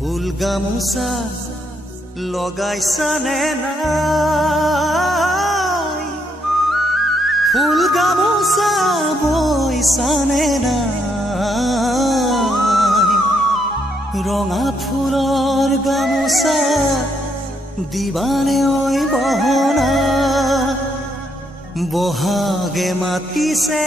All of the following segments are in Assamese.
ফুল গামোচা লগাইছানে নাই ফুল গামোচা বইছানে নাই ৰঙা ফুলৰ গামোচা দিবানে ঐ বহনা বহাগে মাতিছে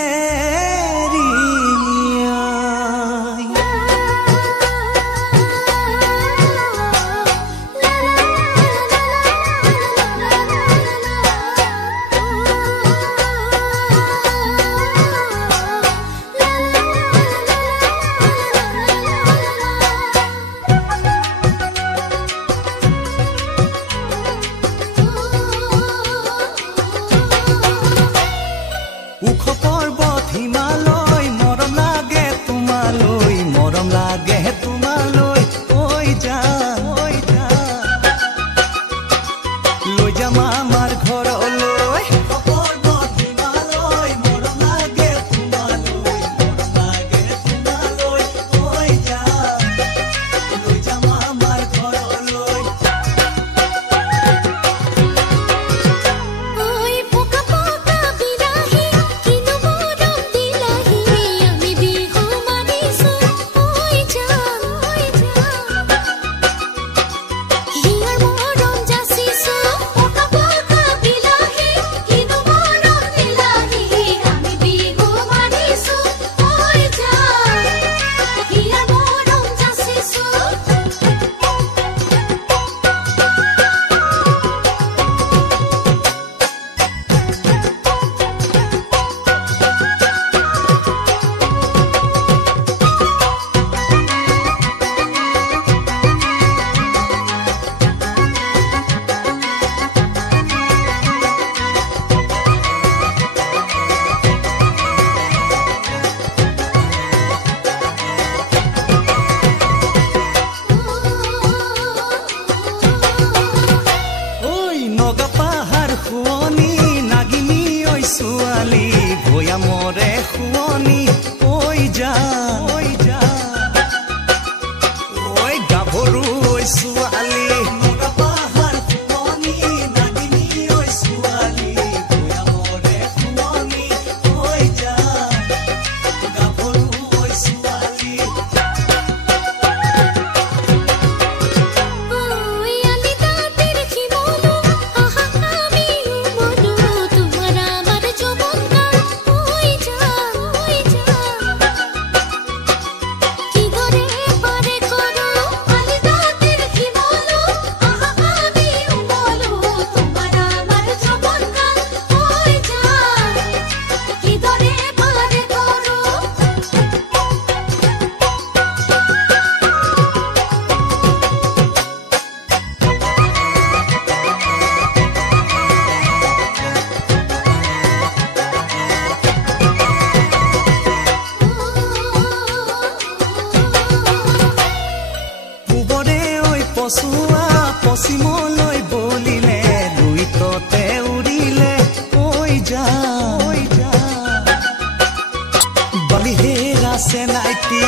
মৰে খুৱনি ঐ যা ঐ গাভৰু ঐ ছোৱালী নগা পাহাৰ খুৱনি নাগিনী ঐ ছোৱালী ভয়া মৰে খুৱনি ঐ যা গাভৰু ঐ ছোৱালী পচুৱা পশ্চিমলৈ বলিলে দুইততে উৰিলে ঐ যা বালিহেৰা চেনাইটি